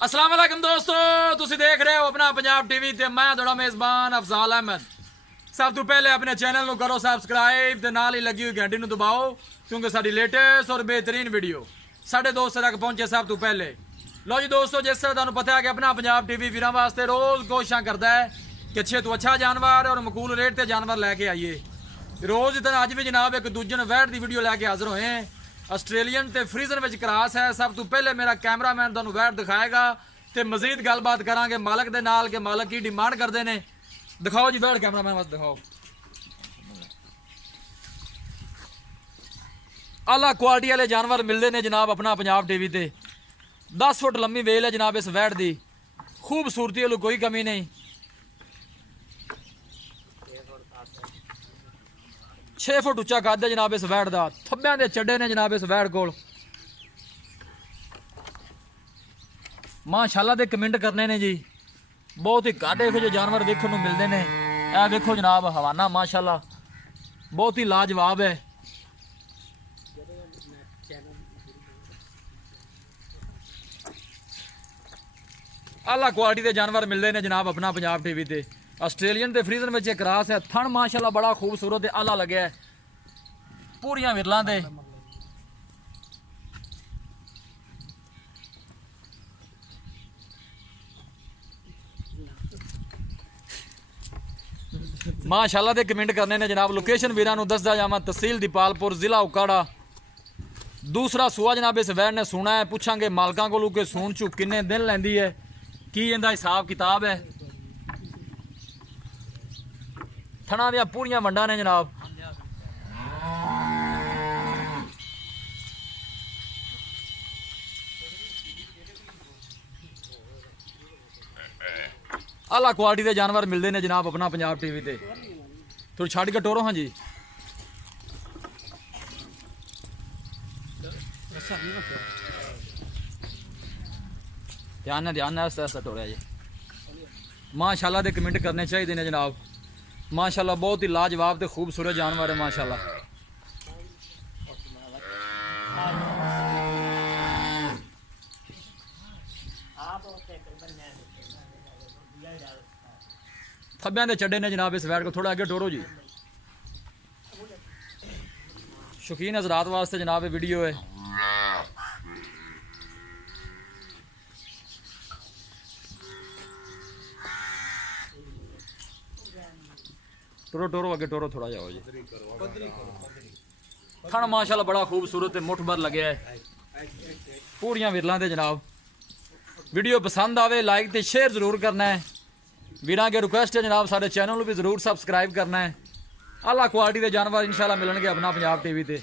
अस्सलाम वालेकुम दोस्तों, तुसी देख रहे हो अपना पंजाब टीवी ते मैं थोड़ा मेज़बान अफजाल अहमद। सब तो पहले अपने चैनल को करो सबसक्राइब ते नाल ही लगी हुई घंटी नूं दबाओ क्योंकि साडी लेटेस्ट और बेहतरीन वीडियो साढ़े दोस्तों तक पहुंचे सब तो पहले। लो जी दोस्तों, जिस तरह तुहानूं पता है कि अपना पंजाब टीवी वीरां वास्ते रोज़ कोशिशां करदा है कि अच्छे तो अच्छा जानवर और मकूल रेट ते जानवर लैके आइए। रोज़ की तरह अज भी जनाब एक दूजन वैट की वीडियो लैके हाजिर होए हैं। आस्ट्रेलियन ते फ्रीजन विच क्रॉस है। सब तो पहले मेरा कैमरामैन तुहानूं वैट दिखाएगा ते मजीद गलबात करांगे मालक दे नाल कि मालक की डिमांड करते हैं। दिखाओ जी वैट, कैमरामैन वास्ते दिखाओ। आला क्वालिटी वाले जानवर मिलते हैं जनाब अपना पंजाब टीवी ते। 10 फुट लंबी वेल है जनाब इस वैट की, खूबसूरती वालों कोई कमी नहीं। 6 फुट उच्चा कद है जनाब इस वैट का। थब्बियां दे चड्डे ने जनाब इस वैट कोल। माशाल्लाह दे कमेंट करने ने जी, बहुत ही घट इहो ਜਿਹੇ जानवर देखने को मिलते हैं। यह देखो जनाब हवाना माशाल्लाह बहुत ही लाजवाब है। आला क्वालिटी के जानवर मिलते हैं जनाब अपना पंजाब टीवी ते। आस्ट्रेलियन ते फ्रीजन में क्रॉस है। थन माशाल्लाह बड़ा खूबसूरत है, आला लगे है पूरियां विरलां दे। माशाल्लाह दे कमेंट करने ने जनाब। लोकेशन वीरां नूं दसदा जावां, तहसील दीपालपुर, जिला उकाड़ा। दूसरा सूआ जनाब इस वैट ने सुना है। पुछांगे मालकां कोलों कि सून चू किन्ने दिन लैंदी है, की इहदा हिसाब किताब है। थणा दियां पूरियां वंडां ने जनाब। आला क्वालिटी के जानवर मिलते हैं जनाब अपना पंजाब टीवी ते। थोड़ी छड़ के टोरो। हाँ जी, ध्यान ध्यान आस्ता आस्ता टोरिया जी। माशाल्लाह दे कमेंट करने चाहिए ने जनाब। माशाल्लाह बहुत ही लाजवाब ते खूबसूरत जानवर है माशाल्लाह। थब्बियां दे चड्डे ने जनाब इस वैट को। थोड़ा अगे टोरो जी। शौकीन हजरात वास्ते जनाब ये वीडियो है। टोरो टोरो अगे टोरो थोड़ा जाओ जी। थन माशाल्लाह बड़ा खूबसूरत है, मुठ भर लगे है पूरियां विरलां दे जनाब। वीडियो पसंद आवे लाइक ते शेयर जरूर करना है। वीरां के रिक्वेस्ट है जनाब सारे चैनल भी जरूर सबसक्राइब करना है। आला क्वालिटी के जानवर इंशाल्लाह मिलणगे अपना पंजाब टीवी ते।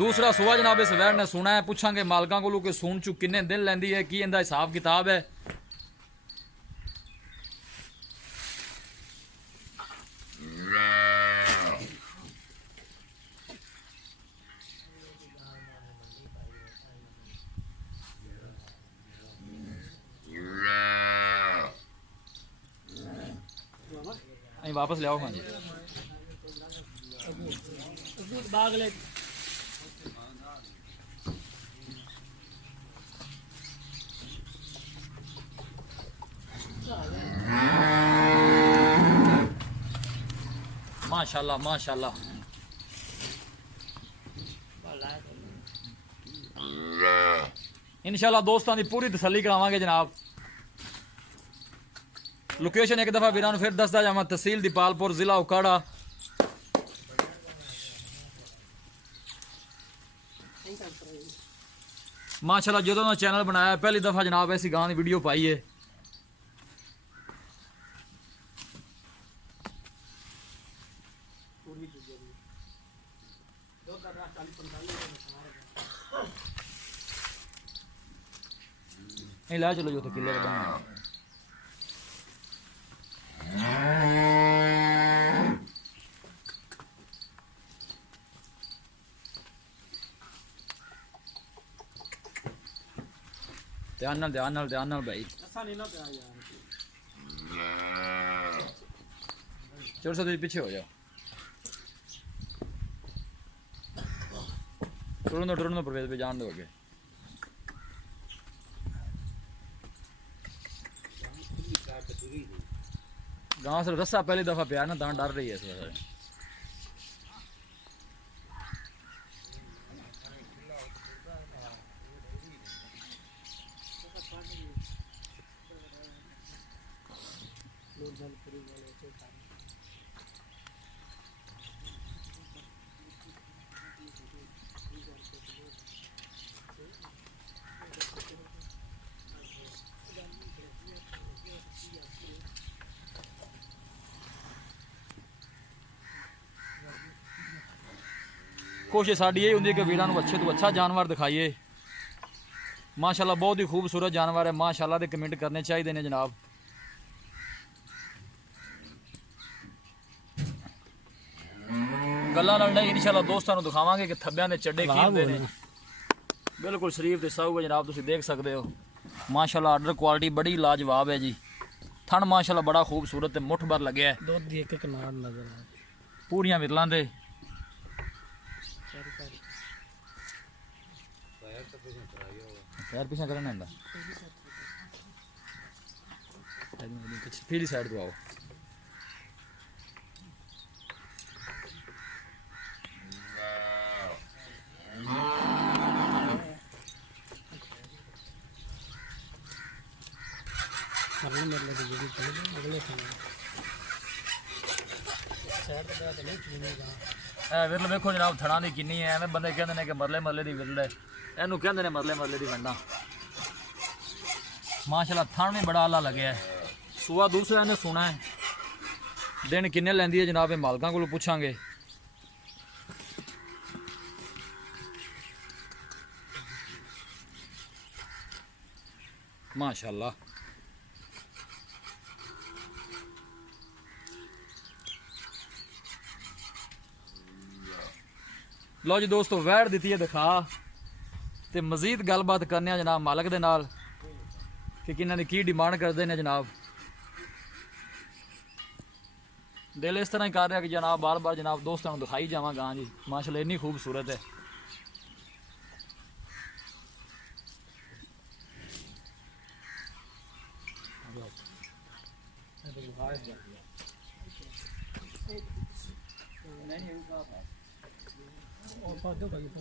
दूसरा सुआ जनाब इस वैट ने सुना है। पुछांगे मालकां कोलों कि सून चू किन्ने दिन लैंदी है, की इहदा हिसाब किताब है। वापस ले आओ। हाँ जी, माशाल्लाह माशाल्लाह। इंशाल्लाह दोस्तों की पूरी तसल्ली करावांगे जनाब। लोकेशन एक दफ़ा वीरां नूं फिर दसदा जावां, तहसील दीपालपुर, जिला उकाड़ा। माशाल्लाह जो चैनल बनाया पहली दफ़ा जनाब ऐसी गां की वीडियो पाई है। नहीं ला चलो जो तो किले का बना। ध्यान नाल भाई। चलो सर पीछे हो जाओ। टुरन दो परवेज पे जान दो आगे। गाँव से रस्सा पहली दफा प्यार ना दान डर रही है इस वजह से। कोशिश साड़ी यही होंगी कि वीरां नूं अच्छे तो अच्छा जानवर दिखाइए। माशाल्लाह बहुत ही खूबसूरत जानवर है माशाल्लाह। दे कमेंट करने चाहिए ने जनाब। गल्लां नाल नहीं इंशाल्लाह दोस्तां नूं दिखावांगे कि थब्बियां दे चड्डे की हुंदे ने। बिल्कुल शरीफ ते साऊ है जनाब, तुसीं देख सकते हो माशाल्लाह। आर्डर क्वालिटी बड़ी लाजवाब है जी। थन माशाल्लाह बड़ा खूबसूरत ते मुठ भर लग्या है। दुध दी एक नाड़ नजर आ पूरियां विरलां दे। पैर पीछे करना है फिर साइड को आओ। विरल वेखो जनाब थड़ा की किन्नी है। एवं बंदे कहते हैं कि मरले की विरल है। इनू कहते हैं मरले की वंडा। माशाल्लाह थन भी बड़ा आला लगे है। सुआ दूसरा ने सुना है। दिन किन्ने लैंदी है जनाब मालकां को पूछांगे। माशाल्लाह लो जी दोस्तों वैड़ दी है दिखा ते मजीद गलबात करने जनाब मालक दे नाल कि किन्हां दी की डिमांड करते हैं जनाब। दिल इस तरह ही कर रहा कि जनाब बार बार जनाब दोस्तों को दिखाई जावा गां जी। माशाल्लाह इन्नी खूबसूरत है।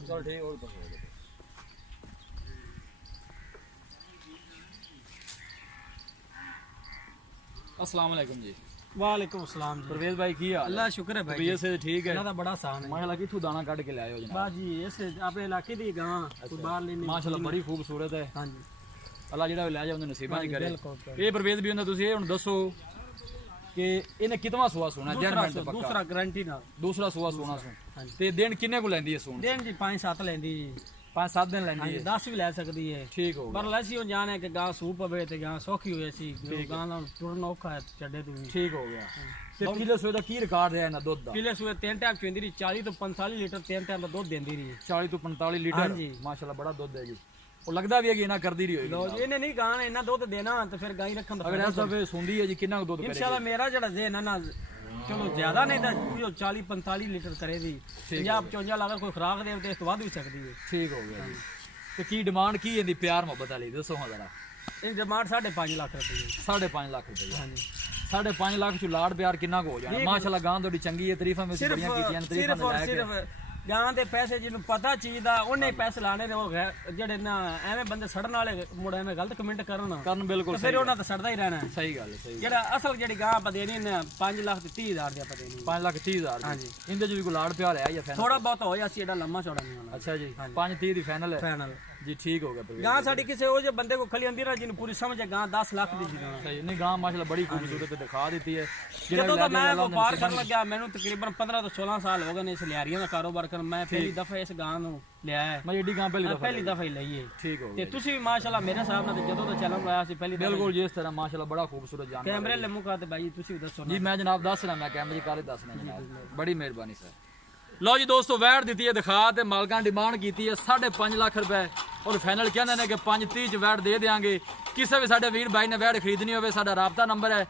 चल ठीक और अस्सलाम वालेकुम जी। वालेकुम अस्सलाम जी। परवेज भाई की हाल? अल्लाह शुक्र है भाई। तबीयत से ठीक है? अल्लाह दा बड़ा आसान है। माशाल्लाह किथों दाना काट के लाए हो जनाब? बाजी इस अपने इलाके दी गां कोई बाहर लेने माशाल्लाह बड़ी खूबसूरत है। हां जी अल्लाह जेड़ा ले जाए उन्हें नसीबां च करे। बिल्कुल। ये परवेज भी हुंदा तुसीं ये हुण दसो कि इन्हें कितना सुआ सोना जेनमेंट पक्का? दूसरा गारंटी ना दूसरा सुआ सोना ते दिन किन्ने को लैंदी है सोना? दिन जी 5-7 लेंदी जी। 5-7 दिन लैंदी है। 10 भी ले सकदी है। ठीक हो पर लसी हो जाने कि गां सूप पवे ते गां सौखी होए सी गां दा टुरन औखा है चड्डे तो ठीक हो गया। ते किलो सोए दा की रिकॉर्ड है ना दुध दा? किले सुए 3 टाइम चोंदी रही 40 तो 45 लीटर 3 टाइम दा दुध देंदी रही। 40 तो 45 लीटर। हां जी माशाल्लाह बड़ा दुध है जी। ਉਹ ਲੱਗਦਾ ਵੀ ਹੈ ਕਿ ਇਹਨਾਂ ਕਰਦੀ ਰਹੀ ਹੋਏਗੀ। ਲੋ ਜੀ ਇਹਨੇ ਨਹੀਂ ਗਾਣ ਇਹਨਾਂ ਦੁੱਧ ਦੇਣਾ ਤੇ ਫਿਰ ਗਾਈ ਰੱਖਣ ਦਾ ਅਗਰ ਐਸਾ ਵੇ ਸੁੰਦੀ ਹੈ ਜੀ ਕਿੰਨਾ ਦੁੱਧ ਕਰੇਗੀ? ਇਨਸ਼ਾਅੱਲਾ ਮੇਰਾ ਜਿਹੜਾ ਜ਼ੇਨ ਹੈ ਨਾ ਚਲੋ ਜ਼ਿਆਦਾ ਨਹੀਂ ਤਾਂ 40-45 ਲੀਟਰ ਕਰੇਗੀ। 50-55 ਅਗਰ ਕੋਈ ਖੁਰਾਕ ਦੇ ਤੇ ਇਸ ਤੋਂ ਵੱਧ ਵੀ ਸਕਦੀ ਹੈ। ਠੀਕ ਹੋ ਗਿਆ ਜੀ। ਤੇ ਕੀ ਡਿਮਾਂਡ ਕੀ ਇਹਦੀ ਪਿਆਰ ਮੁਹੱਬਤ ਵਾਲੀ ਦੱਸੋ ਹਾਂ ਜ਼ਰਾ। ਇਹ ਡਿਮਾਂਡ 5.5 ਲੱਖ ਰੁਪਏ। 5.5 ਲੱਖ ਰੁਪਏ। ਹਾਂਜੀ 5.5 ਲੱਖ ਚ ਲਾੜ ਪਿਆਰ ਕਿੰਨਾ ਹੋ ਜਾਣਾ? ਮਾਸ਼ਾਅੱਲਾ ਗਾਂ ਤੁਹਾਡੀ ਚੰਗੀ ਹੈ ਤਾਰੀਫਾਂ ਵਿੱਚ ਬੜੀਆਂ ਕੀਤੀਆਂ ਨੇ ਤਾਰੀਫਾਂ ਦੇ ਲਾਇਕ। ਗਾਂ ਦੇ ਪੈਸੇ ਜਿਹਨੂੰ ਪਤਾ ਚੀਜ਼ ਦਾ ਉਹਨੇ ਪੈਸੇ ਲਾਣੇ ਨੇ। ਉਹ ਜਿਹੜੇ ਨਾ ਐਵੇਂ ਬੰਦੇ ਸੜਨ ਵਾਲੇ ਮੁੜ ਐਵੇਂ ਗਲਤ ਕਮੈਂਟ ਕਰਨ ਬਿਲਕੁਲ ਫਿਰ ਉਹਨਾਂ ਤਾਂ ਸੜਦਾ ਹੀ ਰਹਿਣਾ। ਸਹੀ ਗੱਲ ਹੈ ਸਹੀ। ਜਿਹੜਾ ਅਸਲ ਜਿਹੜੀ ਗਾਂ ਆਪਾਂ ਦੇਣੀ ਨੇ 5,30,000 ਦੀ ਆਪਾਂ ਦੇਣੀ। 5,30,000 ਹਾਂਜੀ। ਇਹਦੇ ਚ ਵੀ ਕੋਈ ਲਾੜ ਪਿਆਰ ਹੈ ਜਾਂ ਫਾਈਨਲ? ਥੋੜਾ ਬਹੁਤ ਹੋਇਆ ਸੀ ਇਹਦਾ ਲੰਮਾ ਚੌੜਾ ਨਹੀਂ ਹੋਣਾ। ਅੱਛਾ ਜੀ 5.30 ਦੀ ਫਾਈਨਲ ਹੈ? ਫਾਈਨਲ ਜੀ ਠੀਕ ਹੋ ਗਿਆ। ਗਾਂ ਸਾਡੀ ਕਿਸੇ ਉਹ ਜੇ ਬੰਦੇ ਕੋ ਖਲੀ ਆਂਦੀ ਨਾ ਜਿਹਨੂੰ ਪੂਰੀ ਸਮਝ ਹੈ ਗਾਂ 10 ਲੱਖ ਦੀ ਜੀ। ਸਹੀ ਨਹੀਂ ਗਾਂ ਮਾਸ਼ਾਅੱਲਾ ਬੜੀ ਖੂਬਸੂਰਤ ਦਿਖਾ ਦਿੱਤੀ ਹੈ। ਜਦੋਂ ਦਾ ਮੈਂ ਵਪਾਰ ਕਰਨ ਲੱਗਿਆ ਮੈਨੂੰ ਤਕਰੀਬਨ 15 ਤੋਂ 16 ਸਾਲ ਹੋ ਗਏ ਨੇ ਇਸ ਲਿਆਰੀਆਂ ਦਾ ਕਾਰੋਬਾਰ ਕਰਨ। ਮੈਂ ਪਹਿਲੀ ਦਫਾ ਇਸ ਗਾਂ ਨੂੰ ਲਿਆ ਹੈ। ਮੈਂ ਏਡੀ ਗਾਂ ਪਹਿਲੀ ਦਫਾ ਹੀ ਲਈ ਹੈ। ਠੀਕ ਹੋ ਤੇ ਤੁਸੀਂ ਵੀ ਮਾਸ਼ਾਅੱਲਾ ਮੇਰੇ ਹਿਸਾਬ ਨਾਲ ਜਦੋਂ ਦਾ ਚੱਲਣ ਆਇਆ ਸੀ ਪਹਿਲੀ ਬਿਲਕੁਲ ਜਿਸ ਤਰ੍ਹਾਂ ਮਾਸ਼ਾਅੱਲਾ ਬੜਾ ਖੂਬਸੂਰਤ ਜਾਨਵਰ। ਕੈਮਰੇ ਲੈ ਮੁਕਾ ਤੇ ਭਾਈ ਤੁਸੀਂ ਵੀ ਦੱਸੋ ਜੀ। ਮੈਂ ਜਨਾਬ ਦੱਸ ਰਿਹਾ ਮੈਂ ਕੈਮਰੇ ਕਾਲੇ ਦੱਸਣਾ ਜਨਾਬ। ਬੜੀ ਮਿਹਰਬਾਨੀ ਸਰ। ਲਓ ਜੀ ਦੋਸਤੋ ਵੈੜ ਦਿੱਤੀ ਹੈ ਦਿਖਾ ਤੇ ਮਾਲਕਾਂ ਡਿਮਾਂਡ ਕੀਤੀ ਹੈ 5.5 ਲੱਖ ਰੁਪਏ। ਔਰ ਫਾਈਨਲ ਕਹਿੰਦੇ ਨੇ ਕਿ 5:30 ਚ ਵੈਟ ਦੇ ਦੇਾਂਗੇ। ਕਿਸੇ ਵੀ ਸਾਡੇ ਵੀਰ ਭਾਈ ਨੇ ਵੈਟ ਖਰੀਦਣੀ ਹੋਵੇ ਸਾਡਾ ਰਾਬਤਾ ਨੰਬਰ ਹੈ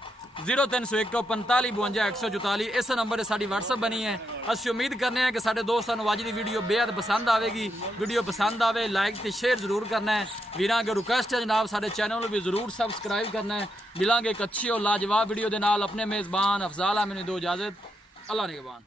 0301 45 52 144। ਇਸ ਨੰਬਰ ਤੇ ਸਾਡੀ WhatsApp ਬਣੀ ਹੈ। ਅਸੀਂ ਉਮੀਦ ਕਰਨੇ ਹਾਂ ਕਿ ਸਾਡੇ ਦੋਸਤਾਂ ਨੂੰ ਅੱਜ ਦੀ ਵੀਡੀਓ ਬੇहद ਪਸੰਦ ਆਵੇਗੀ। ਵੀਡੀਓ ਪਸੰਦ ਆਵੇ ਲਾਈਕ ਤੇ ਸ਼ੇਅਰ ਜ਼ਰੂਰ ਕਰਨਾ ਹੈ। ਵੀਰਾਂ ਅੱਗੇ ਰਿਕੁਐਸਟ ਹੈ ਜਨਾਬ ਸਾਡੇ ਚੈਨਲ ਨੂੰ ਵੀ ਜ਼ਰੂਰ ਸਬਸਕ੍ਰਾਈਬ ਕਰਨਾ ਹੈ। ਮਿਲਾਂਗੇ ਇੱਕ ਅੱਛੀ ਔਰ ਲਾਜਵਾਬ ਵੀਡੀਓ ਦੇ ਨਾਲ। ਆਪਣੇ ਮੇਜ਼ਬਾਨ ਅਫਜ਼ਾਲ ਅਹਿਮਦ ਨੂੰ ਦਿਓ ਇਜਾਜ਼ਤ। ਅੱਲਾ ਨਿਗਹਬਾਨ।